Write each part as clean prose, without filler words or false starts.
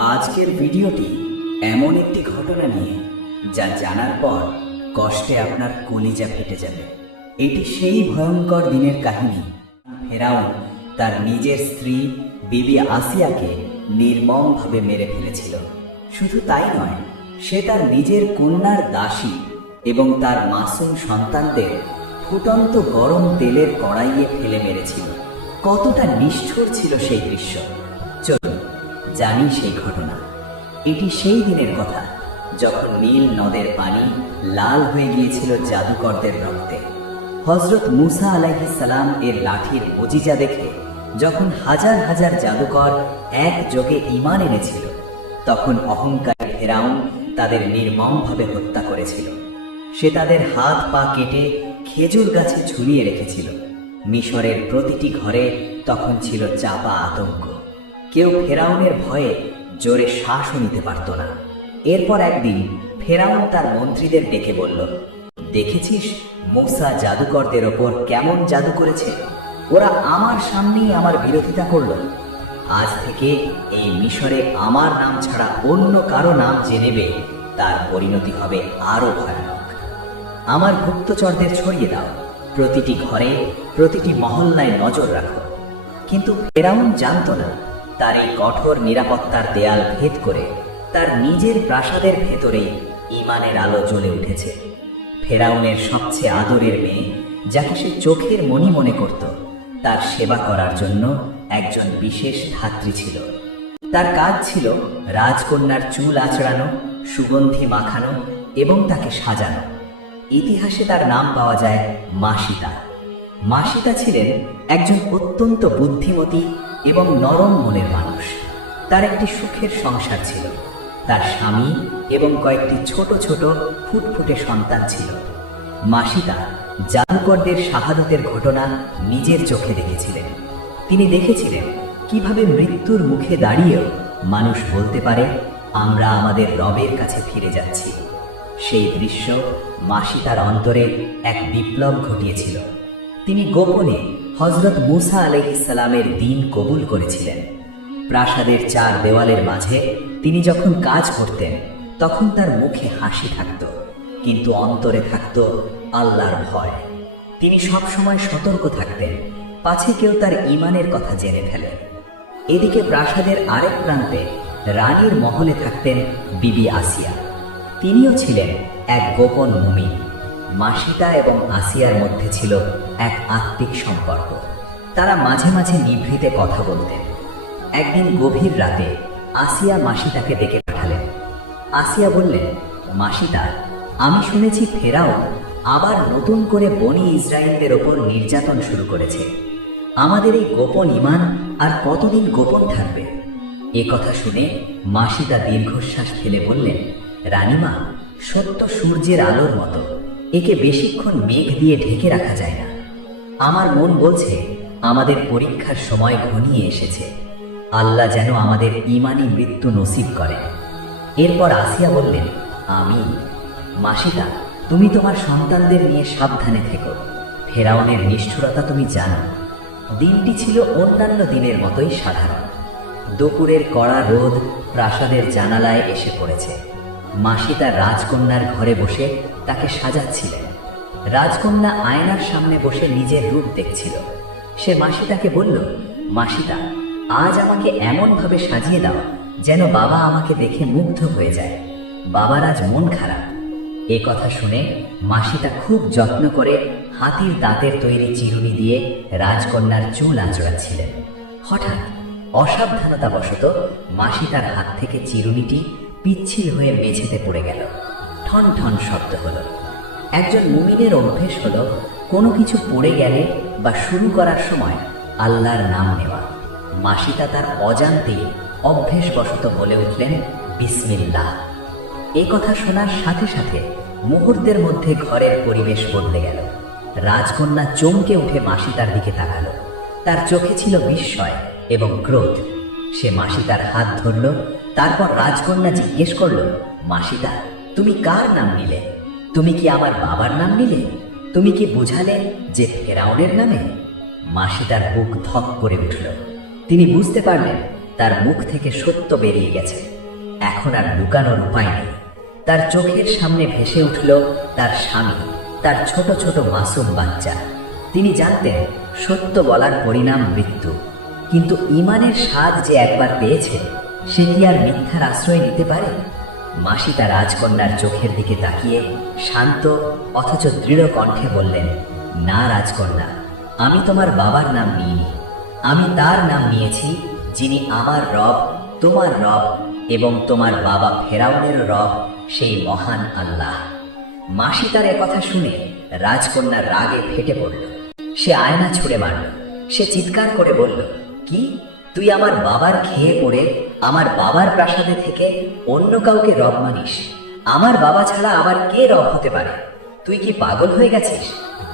আজকের ভিডিওটি এমন একটি ঘটনা নিয়ে যা জানার পর কষ্টে আপনার কলিজা ফেটে যাবে। এটি সেই ভয়ঙ্কর দিনের কাহিনী। ফেরাউন তার নিজের স্ত্রী বিবি আসিয়াকে নির্মমভাবে মেরে ফেলেছিল। শুধু তাই নয়, সে তার নিজের কন্যার দাসী এবং তার মাসুম সন্তানদের ফুটন্ত গরম তেলের কড়াইয়ে ফেলে মেরেছিল। কতটা নিষ্ঠুর ছিল সেই দৃশ্য, চলুন জানি সেই ঘটনা। এটি সেই দিনের কথা যখন নীল নদের পানি লাল হয়ে গিয়েছিল জাদুকরদের রক্তে। হযরত মুসা আলাইহিস সালাম এর লাঠির মজিজা দেখে যখন হাজার হাজার জাদুকর একযোগে ঈমান এনেছিল, তখন অহংকারী ফেরাউন তাদের নির্মমভাবে হত্যা করেছিল। সে তাদের হাত পা কেটে খেজুর গাছে ঝুলিয়ে রেখেছিল। মিশরের প্রতিটি ঘরে তখন ছিল চাপা আতঙ্ক। কেউ ফেরাউনের ভয়ে জোরে শ্বাসও নিতে পারত না। এরপর একদিন ফেরাউন তার মন্ত্রীদের ডেকে বলল, দেখেছিস মুসা জাদুকরদের ওপর কেমন জাদু করেছে? ওরা আমার সামনেই আমার বিরোধিতা করল। আজ থেকে এই মিশরে আমার নাম ছাড়া অন্য কারো নাম যে নেবে, তার পরিণতি হবে আরো ভয়ানক। আমার গুপ্তচরদের ছড়িয়ে দাও, প্রতিটি ঘরে প্রতিটি মহল্লায় নজর রাখো। কিন্তু ফেরাউন জানত না, তার এই কঠোর নিরাপত্তার দেয়াল ভেদ করে তার নিজের প্রাসাদের ভেতরেই ঈমানের আলো জ্বলে উঠেছে। ফেরাউনের সবচেয়ে আদরের মেয়ে, যাকে সে চোখের মণি মনে করত, তার সেবা করার জন্য একজন বিশেষ ধাত্রী ছিল। তার কাজ ছিল রাজকন্যার চুল আঁচড়ানো, সুগন্ধি মাখানো এবং তাকে সাজানো। ইতিহাসে তার নাম পাওয়া যায় মাসিতা। মাসিতা ছিলেন একজন অত্যন্ত বুদ্ধিমতী এবং নরম মনের মানুষ। তার একটি সুখের সংসার ছিল। তার স্বামী এবং কয়েকটি ছোট ছোট ফুটফুটে সন্তান ছিল। মাসিতা জাদুকরদের শাহাদতের ঘটনা নিজের চোখে দেখেছিলেন। তিনি দেখেছিলেন কিভাবে মৃত্যুর মুখে দাঁড়িয়েও মানুষ বলতে পারে, আমরা আমাদের রবের কাছে ফিরে যাচ্ছি। সেই দৃশ্য মাসিতার অন্তরে এক বিপ্লব ঘটিয়েছিল। তিনি গোপনে হযরত মুসা আলাইহিস সালামের দ্বীন কবুল করেছিলেন। প্রাসাদের চার দেওয়ালের মাঝে তিনি যখন কাজ করতেন, তখন তার মুখে হাসি থাকত, কিন্তু অন্তরে থাকত আল্লাহর ভয়। তিনি সবসময় সতর্ক থাকতেন, পাছে কেউ তার ঈমানের কথা জেনে ফেলে। এদিকে প্রাসাদের আরেক প্রান্তে রানীর মহলে থাকতেন বিবি আসিয়া। তিনিও ছিলেন এক গোপন মুমিন। মাসিতা এবং আসিয়ার মধ্যে ছিল এক আত্মিক সম্পর্ক। তারা মাঝে মাঝে নিভৃতে কথা বলতেন। একদিন গভীর রাতে আসিয়া মাসিতাকে ডেকে পাঠালেন। আসিয়া বললেন, মাসিতা, আমি শুনেছি ফেরাউন আবার নতুন করে বনি ইসরায়েলদের ওপর নির্যাতন শুরু করেছে। আমাদের এই গোপন ঈমান আর কতদিন গোপন থাকবে? এ কথা শুনে মাসিতা দীর্ঘশ্বাস ফেলে বললেন, রানীমা, সত্য সূর্যের আলোর মতো, একে বেশিক্ষণ মেঘ দিয়ে ঢেকে রাখা যায় না। আমার মন বলছে আমাদের পরীক্ষার সময় ঘনিয়ে এসেছে। আল্লাহ যেন আমাদের ঈমানি মৃত্যু নসিব করে। এরপর আসিয়া বললেন, আমিন। মাসিতা, তুমি তোমার সন্তানদের নিয়ে সাবধানে থেকো। ফেরাউনের নিষ্ঠুরতা তুমি জানো। দিনটি ছিল অন্যান্য দিনের মতোই সাধারণ। দুপুরের কড়া রোদ প্রাসাদের জানালায় এসে পড়েছে। মাসিতা রাজকন্যার ঘরে বসে তাকে সাজাচ্ছিলেন। রাজকন্যা আয়নার সামনে বসে নিজের রূপ দেখছিল। সে মাসিতাকে বলল, মাসিতা, আজ আমাকে এমনভাবে সাজিয়ে দাও যেন বাবা আমাকে দেখে মুগ্ধ হয়ে যায়। বাবার আজ মন খারাপ। এ কথা শুনে মাসিতা খুব যত্ন করে হাতির দাঁতের তৈরি চিরুনি দিয়ে রাজকন্যার চুল আঁচড়াচ্ছিলেন। হঠাৎ অসাবধানতাবশত মাসিতার হাত থেকে চিরুনিটি পিচ্ছিল হয়ে মেঝেতে পড়ে গেল। ঠন ঠন শব্দ হলো। একজন মুমিনের অভ্যেস হলো কোনো কিছু পড়ে গেলে বা শুরু করার সময় আল্লাহর নাম নেওয়া। মাসিতা তার অজান্তেই অভ্যেসবশত বলে উঠলেন, বিসমিল্লাহ। এই কথা শোনার সাথে সাথে মুহূর্তের মধ্যে ঘরের পরিবেশ বদলে গেল। রাজকন্যা চমকে উঠে মাসিতার দিকে তাকালো। তার চোখে ছিল বিস্ময় এবং ক্রোধ। সে মাসিতার হাত ধরল। তারপর রাজকন্যা জিজ্ঞেস করল, মাসিতা, তুমি কার নাম নিলে? তুমি কি আমার বাবার নাম নিলে? তুমি কি বুঝালে যে ফেরাউনের নামে? মাসিতার বুক ধক করে উঠল। তিনি বুঝতে পারলেন তার মুখ থেকে সত্য বেরিয়ে গেছে। এখন আর লুকানোর উপায় নেই। তার চোখের সামনে ভেসে উঠল তার স্বামী, তার ছোট ছোট মাসুম বাচ্চা। তিনি জানতেন সত্য বলার পরিণাম মৃত্যু, কিন্তু ঈমানের স্বাদ যে একবার পেয়েছে সে কি আর মিথ্যার আশ্রয় নিতে পারে? মাসিতা রাজকন্যার চোখের দিকে তাকিয়ে শান্ত অথচ দৃঢ় কণ্ঠে বললেন, না রাজকন্যা, আমি তোমার বাবার নাম নিইনি। আমি তার নাম নিয়েছি যিনি আমার রব, তোমার রব এবং তোমার বাবা ফেরাউনের রব, সেই মহান আল্লাহ। মাসিতার কথা শুনে রাজকন্যার রাগে ফেটে পড়ল। সে আয়না ছুঁড়ে মারল। সে চিৎকার করে বলল, কি, তুই আমার বাবার খেয়ে পড়ে আমার বাবার প্রাসাদে থেকে অন্য কাউকে রব মানিস? আমার বাবা ছাড়া আবার কে রব হতে পারে? তুই কি পাগল হয়ে গেছিস?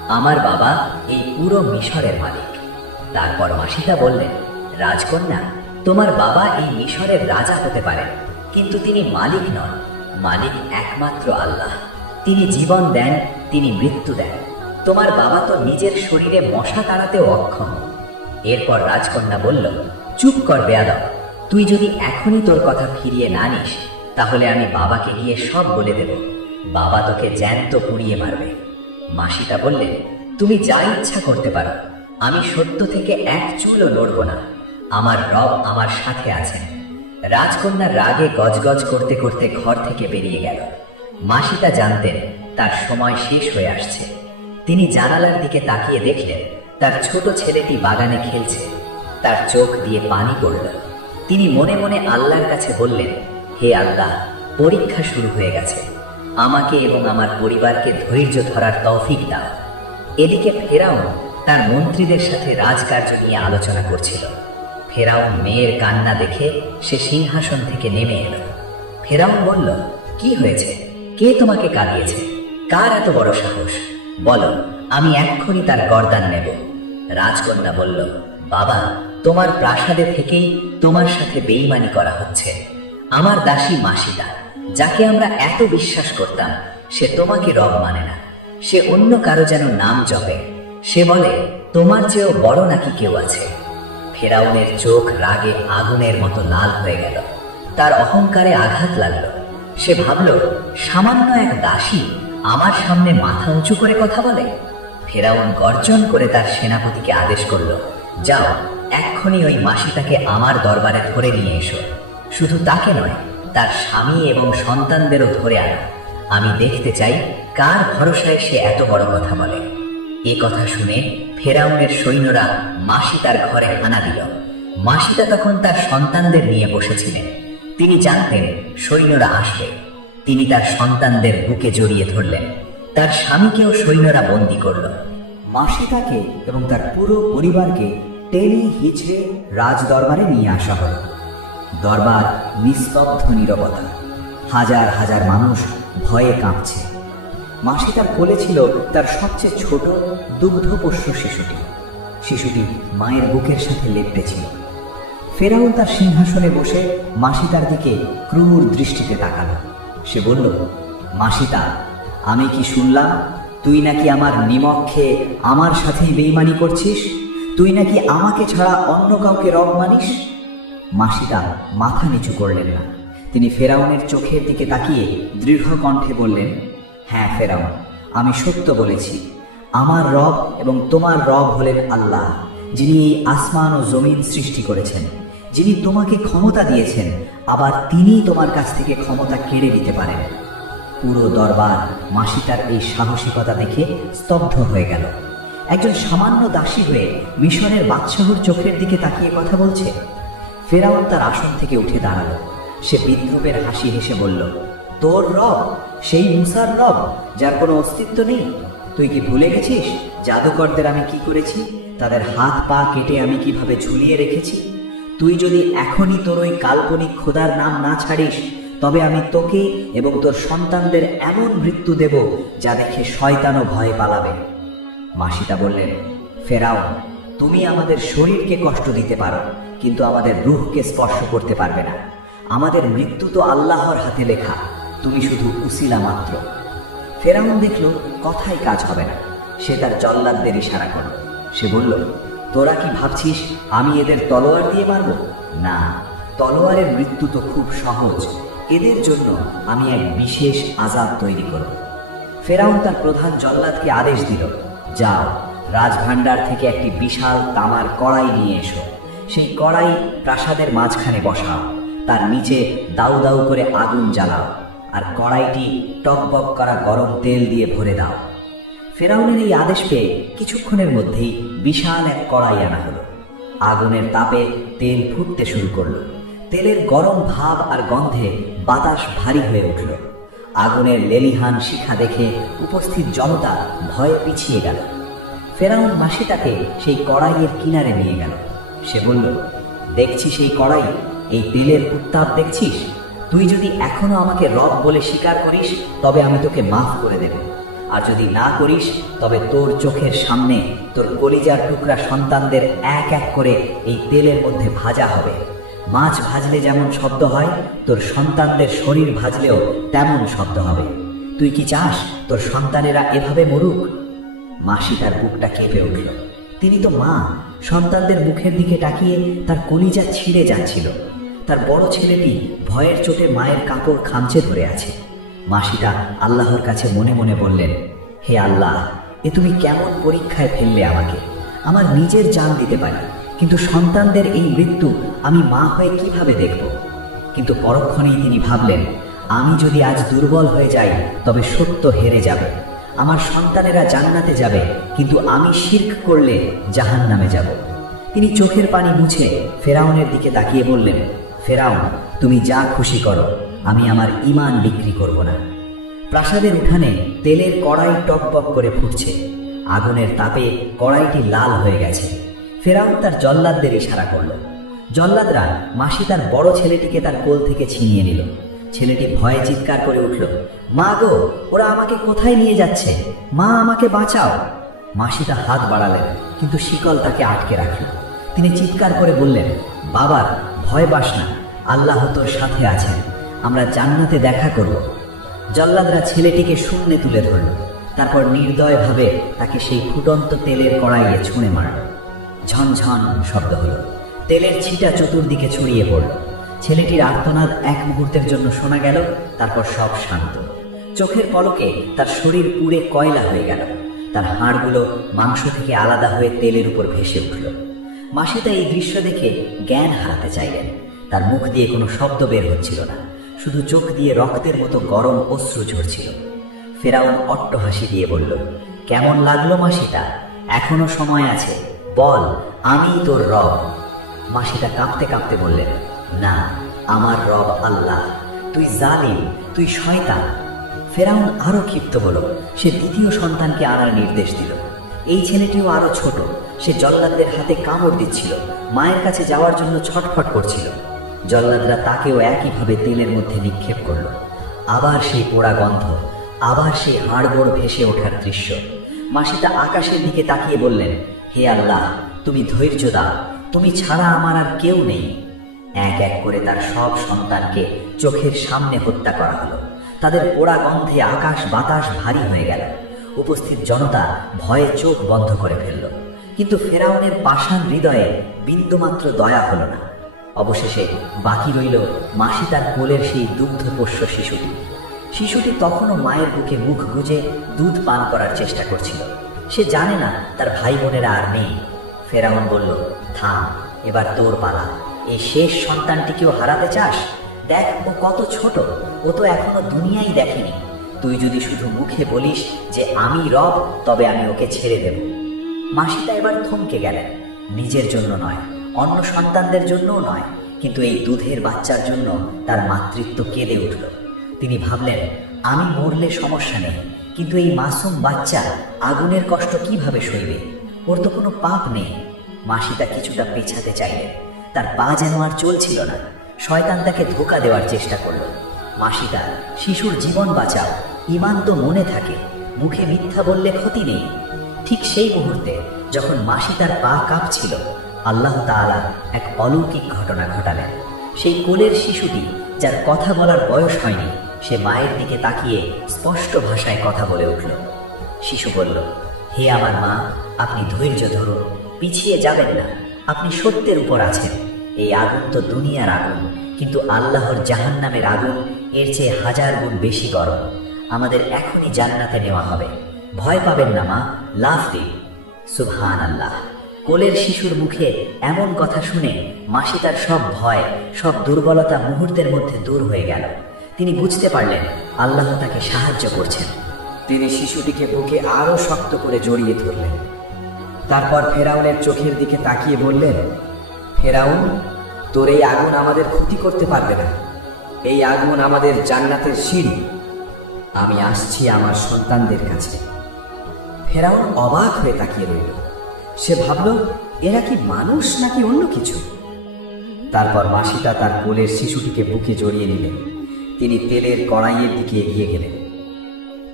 আমার বাবা এই পুরো মিশরের মালিক। তারপর মাসিতা বললেন, রাজকন্যা, তোমার বাবা এই মিশরের রাজা হতে পারেন, কিন্তু তিনি মালিক নন। মালিক একমাত্র আল্লাহ। তিনি জীবন দেন, তিনি মৃত্যু দেন। তোমার বাবা তো নিজের শরীরে মশা তাড়াতেও অক্ষম। এরপর রাজকন্যা বলল, চুপ কর বেয়াদব, তুই যদি এখনই তোর কথা ফিরিয়ে না নিস তাহলে আমি বাবাকে গিয়ে সব বলে দেব। বাবা তোকে জ্যান্ত পুড়িয়ে মারবে। মাসিতা বললেন, তুমি যা ইচ্ছা করতে পারো, আমি সত্য থেকে এক চুলও নড়ব না। আমার রব আমার সাথে আছেন। রাজকন্যা রাগে গজগজ করতে করতে ঘর থেকে বেরিয়ে গেল। মাসিতা জানতেন তার সময় শেষ হয়ে আসছে। তিনি জানালার দিকে তাকিয়ে দেখলেন তার ছোট ছেলেটি বাগানে খেলছে। তার চোখ দিয়ে পানি পড়ল। তিনি মনে মনে আল্লাহর কাছে বললেন, হে আল্লাহ, পরীক্ষা শুরু হয়ে গেছে। আমাকে এবং আমার পরিবারকে ধৈর্য ধরার তৌফিক দাও। এদিকে ফেরাউন তার মন্ত্রীদের সাথে রাজকার্য নিয়ে আলোচনা করছিল। ফেরাউন মেয়ের কান্না দেখে সে সিংহাসন থেকে নেমে এলো। ফেরাউন বলল, কি হয়েছে? কে তোমাকে কাঁদিয়েছে? কার এত বড় সাহস? বলো, আমি এক্ষুনি তার গর্দান নেব। রাজকন্যা বলল, বাবা, তোমার প্রাসাদে থেকেই তোমার সাথে বেঈমানি করা হচ্ছে। আমার দাসী মাসিতা, যাকে আমরা এত বিশ্বাস করতাম, সে তোমাকে রব মানে না। সে অন্য কারো যেন নাম জপে। সে বলে তোমার চেয়েও বড় নাকি কেউ আছে। ফেরাউনের চোখ রাগে আগুনের মতো লাল হয়ে গেল। তার অহংকারে আঘাত লাগলো। সে ভাবল, সামান্য এক দাসী আমার সামনে মাথা উঁচু করে কথা বলে। ফেরাউন গর্জন করে তার সেনাপতিকে আদেশ করল, যাও, এক্ষুনি ওই মাসিটাকে আমার দরবারে ধরে নিয়ে এসো। শুধু তাকে নয়, তার স্বামী এবং সন্তানদেরও ধরে আনো। আমি দেখতে চাই কার ভরসায় সে এত বড় কথা বলে। এ কথা শুনে ফেরাউনের সৈন্যরা মাসিতার ঘরে হানা দিল। মাসিতা তখন তার সন্তানদের নিয়ে বসেছিলেন। তিনি জানতেন সৈন্যরা আসবে। তিনি তার সন্তানদের বুকে জড়িয়ে ধরলেন। তার স্বামীকেও সৈন্যরা বন্দী করল। মাসিতাকে এবং তার পুরো পরিবারকে টেনে হিচড়ে রাজ দরবারে নিয়ে আসা হল। দরবার নিস্তব্ধ নীরবতা। হাজার হাজার মানুষ ভয়ে কাঁপছে। মাসিতার কোলে ছিল তার সবচেয়ে ছোট দুগ্ধপোষ্য শিশুটি। শিশুটি মায়ের বুকের সাথে লেপ্টে ছিল। ফেরাউন তার সিংহাসনে বসে মাসিতার দিকে ক্রূর দৃষ্টিতে তাকালো। সে বলল, মাসিতা, আমি কি শুনলাম তুই নাকি আমার নিমক খেয়ে আমার সাথেই বেঈমানি করছিস? তুই নাকি আমাকে ছাড়া অন্য কাউকে রব মানিস? মাসিতা মাথা নিচু করলেন না। তিনি ফেরাউনের চোখের দিকে তাকিয়ে দৃঢ় কণ্ঠে বললেন, হ্যাঁ ফেরাউন, আমি সত্য বলেছি। আমার রব এবং তোমার রব হলেন আল্লাহ, যিনি এই আসমান ও জমিন সৃষ্টি করেছেন, যিনি তোমাকে ক্ষমতা দিয়েছেন, আবার তিনিই তোমার কাছ থেকে ক্ষমতা কেড়ে নিতে পারেন। পুরো দরবার মাসিতার এই সাহসিকতা দেখে স্তব্ধ হয়ে গেল। একজন সামান্য দাসী হয়ে মিশরের বাদশাহর চোখের দিকে তাকিয়ে কথা বলছে। ফেরাউন তার আসন থেকে উঠে দাঁড়ালো। সে বিদ্রূপের হাসি হেসে বলল, তোর রব সেই মুসার রব যার কোনো অস্তিত্ব নেই? তুই কি ভুলে গেছিস জাদুকরদের আমি কি করেছি? তাদের হাত পা কেটে আমি কিভাবে ঝুলিয়ে রেখেছি? তুই যদি এখনই তোর ওই কাল্পনিক খোদার নাম না ছাড়িস, তবে আমি তোকে এবং তোর সন্তানদের এমন মৃত্যু দেব যা দেখে শয়তানও ভয় পালাবে। মাসিতা বললেন, ফেরাউন, তুমি আমাদের শরীরকে কষ্ট দিতে পারো, কিন্তু আমাদের রূহকে স্পর্শ করতে পারবে না। আমাদের মৃত্যু তো আল্লাহর হাতে লেখা, তুমি শুধু উসিলা মাত্র। ফেরাউন দেখল কথাই কাজ হবে না। সে তার জল্লাদদের ইশারা করল। সে বলল, তোরা কি ভাবছিস আমি এদের তলোয়ার দিয়ে মারব? না, তলোয়ারের মৃত্যু তো খুব সহজ, এদের জন্য আমি এক বিশেষ আযাব তৈরি করব। ফেরাউন তার প্রধান জল্লাদকে আদেশ দিল, যাও, রাজভাণ্ডার থেকে একটি বিশাল তামার কড়াই নিয়ে এসো। সেই কড়াই প্রাসাদের মাঝখানে বসাও, তার নিচে দাউ দাউ করে আগুন জ্বালাও, আর কড়াইটি টকবক করা গরম তেল দিয়ে ভরে দাও। ফেরাউনের এই আদেশ পেয়ে কিছুক্ষণের মধ্যেই বিশাল এক কড়াই আনা হলো। আগুনের তাপে তেল ফুটতে শুরু করলো। তেলের গরম ভাব আর গন্ধে বাতাস ভারী হয়ে উঠল। আগুনের লেলিহান শিখা দেখে উপস্থিত জনতা ভয়ে পিছিয়ে গেল। ফেরাউন মাসিটাকে সেই কড়াইয়ের কিনারে নিয়ে গেল। সে বলল, দেখছিস এই কড়াই, এই তেলের উত্তাপ দেখছিস? তুই যদি এখনো আমাকে রব বলে স্বীকার করিস তবে আমি তোকে মাফ করে দেব, আর যদি না করিস তবে তোর চোখের সামনে তোর কলিজার টুকরা সন্তানদের এক এক করে এই তেলের মধ্যে ভাজা হবে। মাছ ভাজলে যেমন শব্দ হয়, তোর সন্তানদের শরীর ভাজলেও তেমন শব্দ হবে। তুই কি চাস তোর সন্তানেরা এভাবে মরুক? মাসি তার বুকটা কেঁপে উঠল। তিনি তো মা, সন্তানদের মুখের দিকে তাকিয়ে তার কলিজা ছিঁড়ে যাচ্ছিল। তার বড় ছেলেটি ভয়ের চোটে মায়ের কাপড় খামচে ধরে আছে। মাসিটা আল্লাহর কাছে মনে মনে বললেন, হে আল্লাহ, এ তুমি কেমন পরীক্ষায় ফেললে আমাকে? আমার নিজের জান দিতে পারি, কিন্তু সন্তানদের এই মৃত্যু আমি মা হয়ে কিভাবে দেখব? কিন্তু পরক্ষণেই তিনি ভাবলেন, আমি যদি আজ দুর্বল হয়ে যাই তবে সত্য হেরে যাবে। আমার সন্তানেরা জান্নাতে যাবে, কিন্তু আমি শিরক করলে জাহান্নামে যাব। তিনি চোখের পানি মুছে ফেরাউনের দিকে তাকিয়ে বললেন, ফেরাউন, তুমি যা খুশি করো, আমি আমার ঈমান বিক্রি করব না। প্রাসাদের উঠানে তেলের কড়াই টকবক করে ফুটছে। আগুনের তাপে কড়াইটি লাল হয়ে গেছে। ফেরাউন তার জল্লাদদের ইশারা করল। জল্লাদরা মাসি তার বড় ছেলেটিকে তার কোল থেকে ছিনিয়ে নিল। ছেলেটি ভয়ে চিৎকার করে উঠল, মা গো, ওরা আমাকে কোথায় নিয়ে যাচ্ছে? মা, আমাকে বাঁচাও। মাসিটা হাত বাড়ালেন, কিন্তু শিকল তাকে আটকে রাখল। তিনি চিৎকার করে বললেন, বাবার, ভয় পাস না, আল্লাহ তোর সাথে আছেন, আমরা জান্নাতে দেখা করব। জল্লাদরা ছেলেটিকে শূন্যে তুলে ধরল, তারপর নির্দয়ভাবে তাকে সেই ফুটন্ত তেলের কড়াইয়ে ছুঁড়ে মারল। ঝনঝন শব্দ হলো, তেলের ছিটা চতুর্দিকে ছড়িয়ে পড়ল। ছেলেটির আর্তনাদ এক মুহূর্তের জন্য শোনা গেল, তারপর সব শান্ত। চোখের পলকে তার শরীর পুড়ে কয়লা হয়ে গেল। তার হাড়গুলো মাংস থেকে আলাদা হয়ে তেলের উপর ভেসে উঠল। মাসিতা এই দৃশ্য দেখে জ্ঞান হারাতে চাইলেন। তার মুখ দিয়ে কোনো শব্দ বের হচ্ছিল না, শুধু চোখ দিয়ে রক্তের মতো গরম অশ্রু ঝরছিল। ফেরাউন অট্টহাসি দিয়ে বলল, কেমন লাগলো মাসিটা? এখনো সময় আছে, বল, আমি তোর রব। মাসিটা কাঁপতে কাঁপতে বললেন, না, আমার রব আল্লাহ। তুই জালিম, তুই শয়তান। ফেরাউন আরো ক্ষিপ্ত হলো। সে দ্বিতীয় সন্তানকে আনার নির্দেশ দিল। এই ছেলেটিও আরো ছোট, সে জল্লাদদের হাতে কামড় দিচ্ছিল, মায়ের কাছে যাওয়ার জন্য ছটফট করছিল। জল্লাদরা তাকেও একইভাবে তেলের মধ্যে নিক্ষেপ করল। আবার সেই পোড়া গন্ধ, আবার সেই হাড়গোড় ভেসে ওঠার দৃশ্য। মাসিতা আকাশের দিকে তাকিয়ে বললেন, হে আল্লাহ, তুমি ধৈর্য দাও, তুমি ছাড়া আমার আর কেউ নেই। এক এক করে তার সব সন্তানকে চোখের সামনে হত্যা করা হলো। তাদের পোড়া গন্ধে আকাশ বাতাস ভারী হয়ে গেল। উপস্থিত জনতা ভয়ে চোখ বন্ধ করে ফেলল। কিন্তু ফেরাউনের পাষাণ হৃদয়ে বিন্দুমাত্র দয়া হলো না। অবশেষে বাকি রইল মাসি তার কোলের সেই দুগ্ধপোষ্য শিশুটি। শিশুটি তখনও মায়ের বুকে মুখ গুজে দুধ পান করার চেষ্টা করছিল। সে জানে না তার ভাই বোনেরা আর নেই। ফেরাউন বলল, থাম, এবার তোর পালা। এই শেষ সন্তানটিকেও হারাতে চাস? দেখ, ও কত ছোট, ও তো এখনো দুনিয়াই দেখেনি। তুই যদি শুধু মুখে বলিস যে আমি রব, তবে আমি ওকে ছেড়ে দেব। মাসিটা এবার থমকে গেলেন। নিজের জন্য নয়, অন্য সন্তানদের জন্যও নয়, কিন্তু এই দুধের বাচ্চার জন্য তার মাতৃত্ব কেঁদে উঠল। তিনি ভাবলেন, আমি মরলে সমস্যা নেই, কিন্তু এই মাসুম বাচ্চা আগুনের কষ্ট কিভাবে সইবে? ওর তো কোনো পাপ নেই। মাসিটা কিছুটা পেছাতে চাইলেন, তার পা যেন আর চলছিল না। শয়তান তাকে ধোঁকা দেওয়ার চেষ্টা করল। মাসিটা, শিশুর জীবন বাঁচাও, ঈমান তো মনে থাকে, মুখে মিথ্যা বললে ক্ষতি নেই। ঠিক সেই মুহূর্তে যখন মাসি তার পা কাঁপছিল, আল্লাহ তাআলা এক অলৌকিক ঘটনা ঘটালেন। সেই কোলের শিশুটি, যার কথা বলার বয়স হয়নি, সে মায়ের দিকে তাকিয়ে স্পষ্ট ভাষায় কথা বলে উঠল। শিশু বলল, হে আমার মা, আপনি ধৈর্য ধরুন, পিছিয়ে যাবেন না, আপনি সত্যের উপর আছেন। এই আগুন তো দুনিয়ার আগুন, কিন্তু আল্লাহর জাহান্নামের আগুন এর চেয়ে 1000 গুণ বেশি গরম। আমাদের এখনই জান্নাতে নেওয়া হবে। ভয় পাবেন না মা, লাফ দিন। সুবহানাল্লাহ। কোলের শিশুর মুখে এমন কথা শুনে মাসি তার সব ভয়, সব দুর্বলতা মুহূর্তের মধ্যে দূর হয়ে গেল। তিনি বুঝতে পারলেন আল্লাহ তাকে সাহায্য করছেন। তিনি শিশুটিকে বুকে আরো শক্ত করে জড়িয়ে ধরলেন। তারপর ফেরাউনের চোখের দিকে তাকিয়ে বললেন, ফেরাউন, তোর এই আগুন আমাদের ক্ষতি করতে পারবে না। এই আগুন আমাদের জান্নাতের সিঁড়ি। আমি আসছি আমার সন্তানদের কাছে। ফেরাউন অবাক হয়ে তাকিয়ে রইল। সে ভাবল, এরা কি মানুষ নাকি অন্য কিছু? তারপর মাসিটা তার কোলের শিশুটিকে বুকে জড়িয়ে নিলেন। তিনি তেলের কড়াইয়ের দিকে এগিয়ে গেলেন।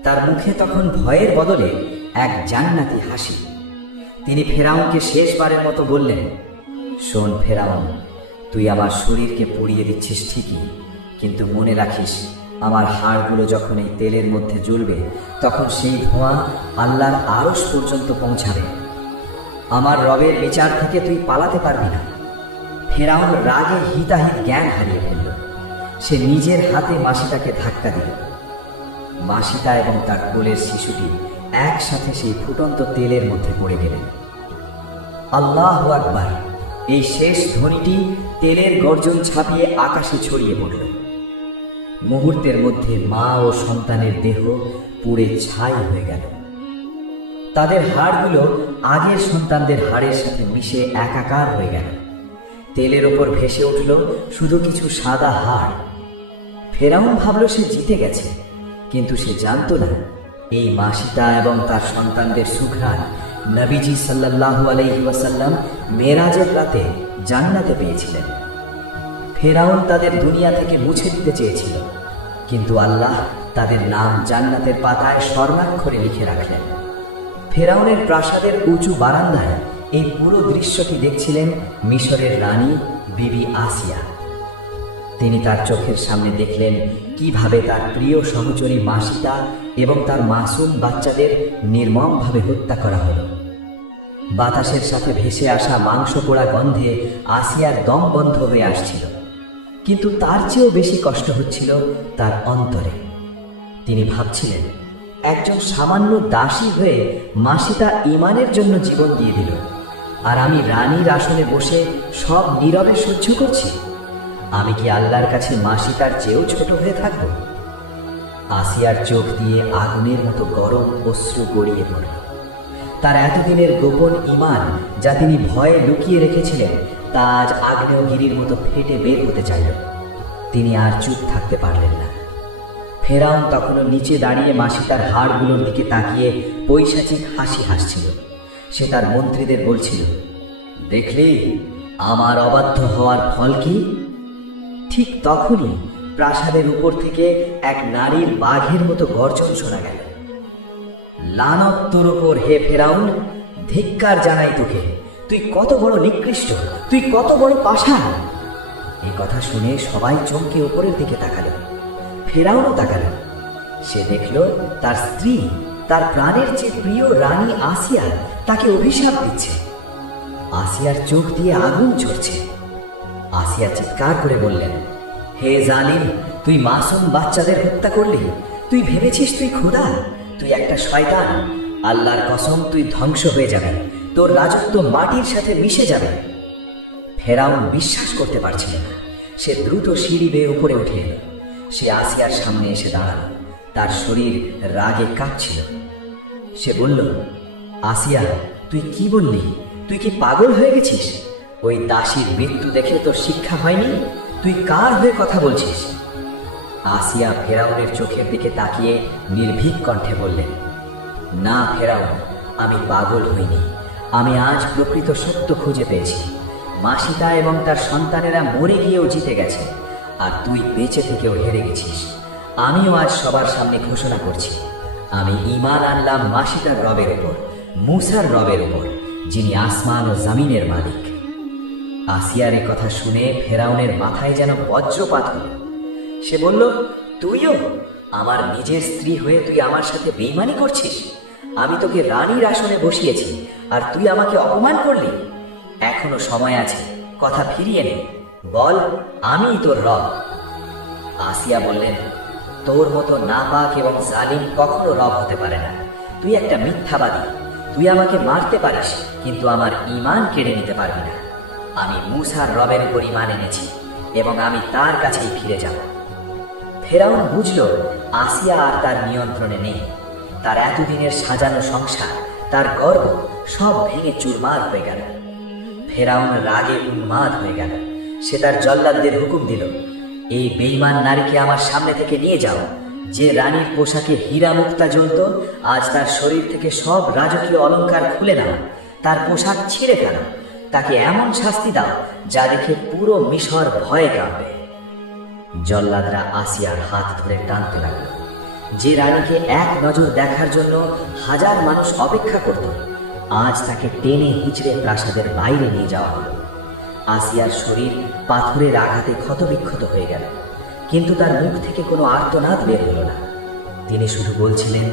তার মুখে তখন ভয়ের বদলে এক জান্নাতি হাসি। তিনি ফেরাউনকে শেষবারের মতো বললেন, শোন ফেরাউন, তুই আমার শরীরকে পুড়িয়ে দিচ্ছিস ঠিকই, কিন্তু মনে রাখিস, আমার হাড়গুলো যখন এই তেলের মধ্যে জ্বলবে, তখন সেই ধোঁয়া আল্লাহর আরশ পর্যন্ত পৌঁছাবে। আমার রবের বিচার থেকে তুই পালাতে পারবি না। ফেরাউন রাগে হিতাহিত জ্ঞান হারিয়ে ফেলল। সে নিজের হাতে মাসিটাকে ধাক্কা দিল। মাসিটা এবং তার কোলের শিশুটি একসাথে সেই ফুটন্ত তেলের মধ্যে পড়ে গেলেন। আল্লাহু আকবার! এই শেষ ধ্বনিটি তেলের গর্জন ছাপিয়ে আকাশে ছড়িয়ে পড়ল। মুহূর্তের মধ্যে মা ও সন্তানের দেহ পুড়ে ছাই হয়ে গেল। তাদের হাড়গুলো আগের সন্তানদের হাড়ের সাথে মিশে একাকার হয়ে গেল। তেলের ওপর ভেসে উঠল শুধু কিছু সাদা হাড়। ফেরাউন ভাবল সে জিতে গেছে, কিন্তু সে জানত না এই মাসিটা এবং তার সন্তানদের সুঘ্রাণ নবীজি সাল্লাল্লাহু আলাইহি ওয়াসাল্লাম মেরাজের রাতে জান্নাতে পেয়েছিলেন। ফেরাউন তাদের দুনিয়া থেকে মুছে দিতে চেয়েছিল, কিন্তু আল্লাহ তাদের নাম জান্নাতের পাতায় স্বর্ণাক্ষরে লিখে রাখলেন। ফেরাউনের প্রাসাদের উঁচু বারান্দায় এই পুরো দৃশ্যটি দেখছিলেন মিশরের রানী বিবি আসিয়া। তিনি তার চোখের সামনে দেখলেন কিভাবে তার প্রিয় সহচরী মাসিতা এবং তার মাসুম বাচ্চাদের নির্মমভাবে হত্যা করা হলো। বাতাসের সাথে ভেসে আসা মাংস পোড়া গন্ধে আসিয়ার দম বন্ধ হয়ে আসছিল, কিন্তু তার চেয়েও বেশি কষ্ট হচ্ছিল তার অন্তরে। তিনি ভাবছিলেন, একজন সামান্য দাসী হয়ে মাসিতা ঈমানের জন্য জীবন দিয়ে দিল, আর আমি রানীর আসনে বসে সব নীরবে সহ্য করছি। আমি কি আল্লাহর কাছে মাসিতার চেয়েও ছোট হয়ে থাকব? আসিয়ার চোখ দিয়ে আগুনের মতো গরম অশ্রু গড়িয়ে পড়ল। তার এতদিনের গোপন ঈমান, যা তিনি ভয়ে লুকিয়ে রেখেছিলেন, তা আজ আগ্নেয়গিরির মতো ফেটে বের হতে চাইল। তিনি আর চুপ থাকতে পারলেন না। ফেরাউন তখনও নিচে দাঁড়িয়ে মাসিতার হাড়গুলোর দিকে তাকিয়ে পৈশাচিক হাসি হাসছিল। সে তার মন্ত্রীদের বলছিল, দেখলি আমার অবাধ্য হওয়ার ফল কি? ঠিক তখনই প্রাসাদের উপর থেকে এক নারীর বাঘের মতো গর্জন শোনা গেল। লানত তোর ওপর হে ফেরাউন! ধিক্কার জানাই তোকে! তুই কত বড় নিকৃষ্ট, তুই কত বড় পাষাণ! এই কথা শুনে সবাই চমকে উপরের দিকে তাকালো। ফেরাউনও তাকালো। সে দেখল তার স্ত্রী, তার প্রাণের চেয়ে প্রিয় রানী আসিয়া তাকে অভিশাপ দিচ্ছে। আসিয়ার চোখ দিয়ে আগুন ঝরছে। আসিয়া চিৎকার করে বললেন, হে জালিম! তুই মাসুম বাচ্চাদের হত্যা করলি। তুই ভেবেছিস তুই খোদা? তুই একটা শয়তান। আল্লাহর কসম, তুই ধ্বংস হয়ে যাবে। তোর রাজত্ব মাটির সাথে মিশে যাবে। ফেরাউন বিশ্বাস করতে পারছিল না। সে দ্রুত সিঁড়ি বেয়ে উপরে উঠে এলো। সে আসিয়ার সামনে এসে দাঁড়াল। তার শরীর রাগে কাঁপছিল। সে বলল, আসিয়া, তুই কি বললি? তুই কি পাগল হয়ে গেছিস? ওই দাসীর মৃত্যু দেখে তোর শিক্ষা হয়নি? তুই কার হয়ে কথা বলছিস? আসিয়া ফেরাউনের চোখের দিকে তাকিয়ে নির্ভীক কণ্ঠে বললেন, না ফেরাউন, আমি পাগল হইনি। আমি আজ প্রকৃত সত্য খুঁজে পেয়েছি। মাসিতা এবং তার সন্তানেরা মরে গিয়েও জিতে গেছে, আর তুই বেঁচে থেকেও হেরে গেছিস। আমিও আজ সবার সামনে ঘোষণা করছি, আমি ঈমান আনলাম মাসিতার রবের উপর, মুসার রবের উপর, যিনি আসমান ও জমিনের মালিক। আসিয়ার এ কথা শুনে ফেরাউনের মাথায় যেন বজ্রপাত হল। সে বলল, তুইও আমার নিজের স্ত্রী হয়ে তুই আমার সাথে বেঈমানি করছিস? আমি তোকে রানীর আসনে বসিয়েছি, আর তুই আমাকে অপমান করলি। এখনো সময় আছে, কথা ফিরিয়ে নে, বল আমিই তোর রব। আসিয়া বললেন, তোর মতো নাপাক এবং জালিম কখনো রব হতে পারে না। তুই একটা মিথ্যাবাদী। তুই আমাকে মারতে পারিস, কিন্তু আমার ঈমান কেড়ে নিতে পারবি না। আমি মূসার রবের উপর ঈমান এনেছি এবং আমি তার কাছেই ফিরে যাব। ফেরাউন বুঝল আসিয়া আর তার নিয়ন্ত্রণে নেই। তার এতদিনের সাজানো সংসার, তার গর্ব সব ভেঙে চুরমার হয়ে গেল। ফেরাউন রাগে উন্মাদ হয়ে গেল। সে তার জল্লাদদের হুকুম দিল, এই বেঈমান নারীকে আমার সামনে থেকে নিয়ে যাও। যে রানীর পোশাকে হীরা মুক্তা জ্বলত, আজ তার শরীর থেকে সব রাজকীয় অলংকার খুলে নাও, তার পোশাক ছিঁড়ে ফেলো। তাকে এমন শাস্তি দাও যা দেখে পুরো মিশর ভয়ে কাঁপবে। জল্লাদরা আসিয়ার হাত ধরে টানতে লাগলো। যে রানীকে এক নজর দেখার জন্য হাজার মানুষ অপেক্ষা করত, আজ তাকে টেনে হিচড়ে প্রাসাদের বাইরে নিয়ে যাওয়া হলো। আসিয়ার শরীর পাথরের আঘাতে ক্ষতবিক্ষত হয়ে গেল, কিন্তু তার মুখ থেকে কোনো আর্তনাদ বের হলো না। তিনি শুধু বলছিলেন,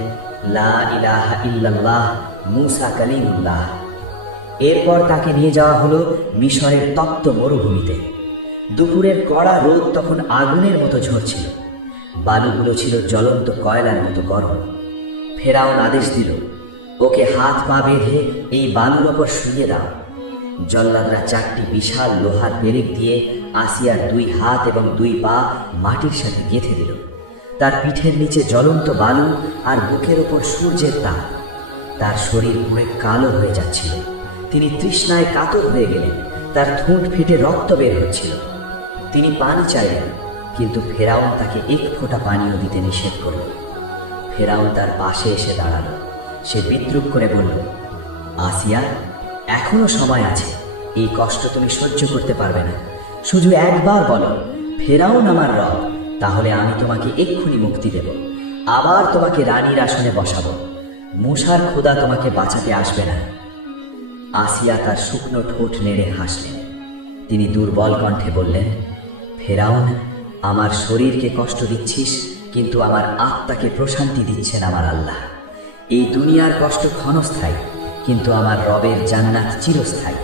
লা ইলাহা ইল্লাল্লাহ মূসা কালিমুল্লাহ। এরপর তাকে নিয়ে যাওয়া হলো মিশরের তপ্ত মরুভূমিতে। দুপুরের কড়া রোদ তখন আগুনের মতো ঝরছিল। বালুগুলো ছিল জ্বলন্ত কয়লার মতো গরম। ফেরাউন আদেশ দিল, ওকে হাত পা বেঁধে এই বালুর ওপর শুইয়ে দাও। জল্লাদরা 4টি বিশাল লোহার পেরেক দিয়ে আসিয়ার 2 হাত এবং 2 পা মাটির সাথে গেঁথে দিল। তার পিঠের নিচে জ্বলন্ত বালু আর বুকের ওপর সূর্যের তাপ। তার শরীর পুড়ে কালো হয়ে যাচ্ছিল। তিনি তৃষ্ণায় কাতর হয়ে গেলেন। তার ঠোঁট ফেটে রক্ত বের হচ্ছিল। তিনি পানি চাইলেন, কিন্তু ফেরাউন তাকে এক ফোঁটা পানিও দিতে নিষেধ করল। ফেরাউন তার পাশে এসে দাঁড়ালো। সে বিদ্রূপ করে বলল, আসিয়া, এখনো সময় আছে। এই কষ্ট তুমি সহ্য করতে পারবে না। শুধু একবার বলো, ফেরাউন আমার রব, তাহলে আমি তোমাকে এক্ষুনি মুক্তি দেব। আবার তোমাকে রানীর আসনে বসাবো। মূসার খোদা তোমাকে বাঁচাতে আসবে না। আসিয়া তার শুকনো ঠোঁট নেড়ে হাসলেন। তিনি দুর্বল কণ্ঠে বললেন, ফেরাউন, আমার শরীরকে কষ্ট দিচ্ছিস, কিন্তু আমার আত্মাকে প্রশান্তি দিচ্ছেন আমার আল্লাহ। এই দুনিয়ার কষ্ট ক্ষণস্থায়ী, কিন্তু আমার রবের জান্নাত চিরস্থায়ী।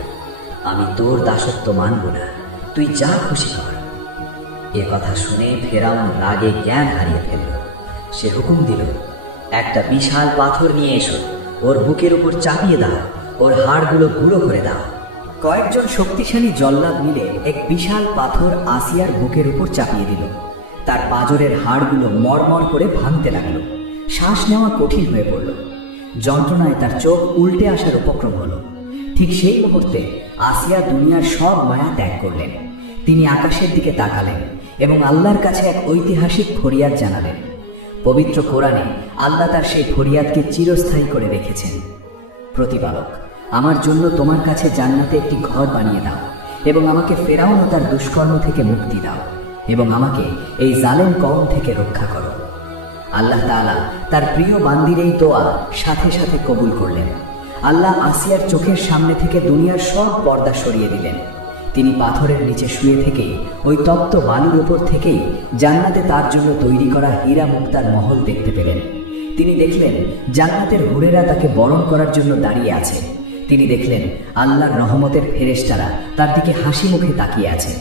আমি তোর দাসত্ব মানব না, তুই যা খুশি কর। এ কথা শুনে ফেরাউন রাগে জ্ঞান হারিয়ে ফেলল। সে হুকুম দিল, একটা বিশাল পাথর নিয়ে এসো, ওর বুকের উপর চাপিয়ে দাও, ওর হাড়গুলো গুঁড়ো করে দাও। কয়েকজন শক্তিশালী জল্লাদ মিলে এক বিশাল পাথর আসিয়ার বুকের উপর চাপিয়ে দিল। তার পাঁজরের হাড়গুলো মরমর করে ভাঙতে লাগলো। শ্বাস নেওয়া কঠিন হয়ে পড়ল। যন্ত্রণায় তার চোখ উল্টে আসার উপক্রম হলো। ঠিক সেই মুহূর্তে আসিয়া দুনিয়ার সব মায়া ত্যাগ করলেন। তিনি আকাশের দিকে তাকালেন এবং আল্লাহর কাছে এক ঐতিহাসিক ফরিয়াদ জানালেন। পবিত্র কোরআনে আল্লাহ তার সেই ফরিয়াদকে চিরস্থায়ী করে রেখেছেন। প্রতিপালক, আমার জন্য তোমার কাছে জান্নাতে একটি ঘর বানিয়ে দাও এবং আমাকে ফেরাউন ও তার দুষ্কর্ম থেকে মুক্তি দাও এবং আমাকে এই জালেম কওম থেকে রক্ষা করো। আল্লাহ তাআলা তার প্রিয় বান্দির এই দোয়া সাথে সাথে কবুল করলেন। আল্লাহ আসিয়ার চোখের সামনে থেকে দুনিয়ার সব পর্দা সরিয়ে দিলেন। তিনি পাথরের নিচে শুয়ে থেকেই, ওই তপ্ত বালুর ওপর থেকেই জান্নাতে তার জন্য তৈরি করা হীরা মুক্তার মহল দেখতে পেলেন। তিনি দেখলেন জান্নাতের হুরেরা তাকে বরণ করার জন্য দাঁড়িয়ে আছে। তিনি দেখলেন আল্লাহর রহমতের ফেরেশতারা তার দিকে হাসি মুখে তাকিয়ে আছে।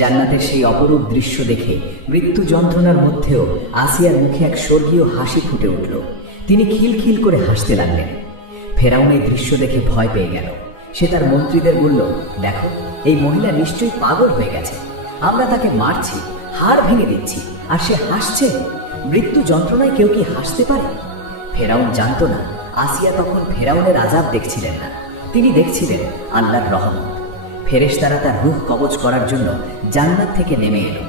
জান্নাতের সেই অপরূপ দৃশ্য দেখে মৃত্যু যন্ত্রণার মধ্যেও আসিয়ার মুখে এক স্বর্গীয় হাসি ফুটে উঠল। তিনি খিলখিল করে হাসতে লাগলেন। ফেরাউন এই দৃশ্য দেখে ভয় পেয়ে গেল। সে তার মন্ত্রীদের বলল, দেখো, এই মহিলা নিশ্চয়ই পাগল হয়ে গেছে। আমরা তাকে মারছি, হাড় ভেঙে দিচ্ছি, আর সে হাসছে। মৃত্যু যন্ত্রণায় কেউ কি হাসতে পারে? ফেরাউন জানত না আসিয়া তখন ফেরাউনের আযাব দেখছিলেন না, তিনি দেখছিলেন আল্লাহর রহমত। ফেরেশতারা তার রূহ কবজ করার জন্য জান্নাত থেকে নেমে এলো।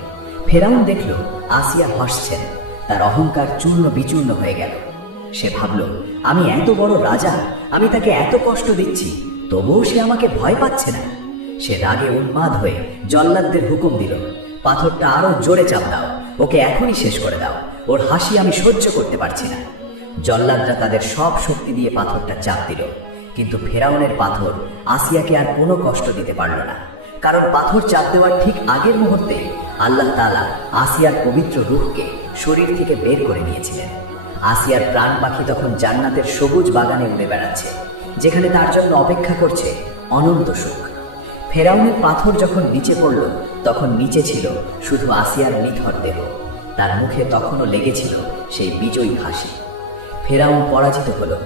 ফেরাউন দেখল আসিয়া হাসছেন। তার অহংকার চূর্ণ বিচূর্ণ হয়ে গেল। সে ভাবল, আমি এত বড় রাজা, আমি তাকে এত কষ্ট দিচ্ছি, তবুও সে আমাকে ভয় পাচ্ছে না। সে রাগে উন্মাদ হয়ে জল্লাদদের হুকুম দিল, পাথরটা আরো জোরে চাপ দাও, ওকে এখনই শেষ করে দাও। ওর হাসি আমি সহ্য করতে পারছি না। জল্লাদরা তাদের সব শক্তি দিয়ে পাথরটা চাপ দিল, কিন্তু ফেরাউনের পাথর আসিয়াকে আর কোনো কষ্ট দিতে পারল না। কারণ পাথর চাপ দেওয়ার ঠিক আগের মুহূর্তে আল্লাহ তাআলা আসিয়ার পবিত্র রূহকে শরীর থেকে বের করে নিয়েছিলেন। আসিয়ার প্রাণ পাখি তখন জান্নাতের সবুজ বাগানে উড়ে বেড়াচ্ছে, যেখানে তার জন্য অপেক্ষা করছে অনন্ত সুখ। ফেরাউনের পাথর যখন নিচে পড়ল তখন নিচে ছিল শুধু আসিয়ার নিথর দেহ। তার মুখে তখনও লেগেছিল সেই বিজয়ী হাসি। ফেরাউন পরাজিত হলো।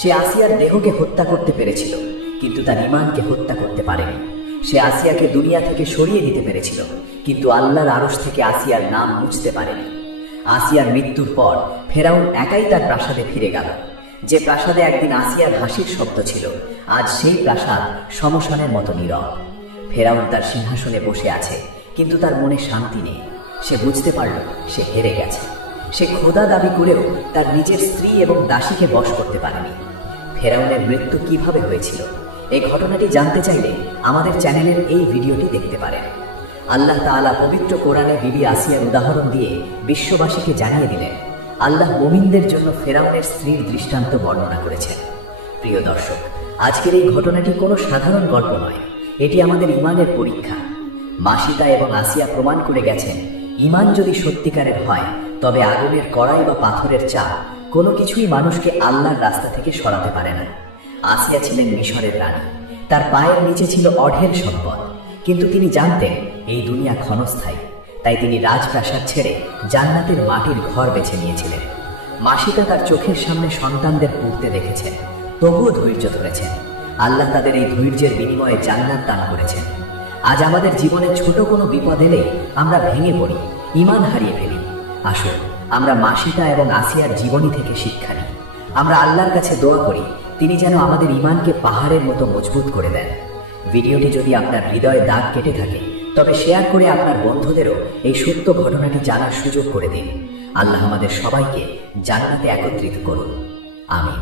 সে আসিয়ার দেহকে হত্যা করতে পেরেছিল, কিন্তু তার ঈমানকে হত্যা করতে পারেনি। সে আসিয়াকে দুনিয়া থেকে সরিয়ে দিতে পেরেছিল, কিন্তু আল্লাহর আরশ থেকে আসিয়ার নাম মুছতে পারেনি। আসিয়ার মৃত্যুর পর ফেরাউন একাই তার প্রাসাদে ফিরে গেল। যে প্রাসাদে একদিন আসিয়ার হাসির শব্দ ছিল, আজ সেই প্রাসাদ শ্মশানের মতো নীরব। ফেরাউন তার সিংহাসনে বসে আছে, কিন্তু তার মনে শান্তি নেই। সে বুঝতে পারল সে হেরে গেছে। সে খোদা দাবি করেও তার নিজের স্ত্রী এবং দাসীকে বশ করতে পারেনি। ফেরাউনের মৃত্যু কিভাবে হয়েছিল, এই ঘটনাটি জানতে চাইলে আমাদের চ্যানেলের এই ভিডিওটি দেখতে পারেন। আল্লাহ তাআলা পবিত্র কোরআনে বিবি আসিয়ার উদাহরণ দিয়ে বিশ্ববাসীকে জানিয়ে দিলেন, আল্লাহ মুমিনদের জন্য ফেরাউনের স্ত্রীর দৃষ্টান্ত বর্ণনা করেছেন। প্রিয় দর্শক, আজকের এই ঘটনাটি কোনো সাধারণ গল্প নয়, এটি আমাদের ঈমানের পরীক্ষা। মাসিতা এবং আসিয়া প্রমাণ করে গেছেন, ঈমান যদি সত্যিকারের হয় তবে আগুনের কড়াই বা পাথরের চাপ কোনো কিছুই মানুষকে আল্লাহর রাস্তা থেকে সরাতে পারে না। আসিয়া ছিলেন মিশরের রানী, তার পায়ের নিচে ছিল অঢেল সম্পদ, কিন্তু তিনি জানতেন এই দুনিয়া ক্ষণস্থায়ী। তাই তিনি রাজপ্রাসাদ ছেড়ে জান্নাতের মাটির ঘর বেছে নিয়েছিলেন। মাসিতা তার চোখের সামনে সন্তানদের পড়তে দেখেছেন, তবুও ধৈর্য ধরেছেন। আল্লাহ তাদের এই ধৈর্যের বিনিময়ে জান্নাত দান করেছেন। আজ আমাদের জীবনে ছোট কোনো বিপদ এলেই আমরা ভেঙে পড়ি, ঈমান হারিয়ে ফেলি। আসুন আমরা মাসিতা এবং আসিয়ার জীবনী থেকে শিক্ষা নিই। আমরা আল্লাহর কাছে দোয়া করি তিনি যেন আমাদের ঈমানকে পাহাড়ের মতো মজবুত করে দেন। ভিডিওটি যদি আপনার হৃদয়ে দাগ কেটে থাকে তবে শেয়ার করে আপনার বন্ধুদেরও এই সত্য ঘটনাটি জানার সুযোগ করে দিন। আল্লাহ আমাদের সবাইকে জান্নাতে একত্রিত করুন। আমিন।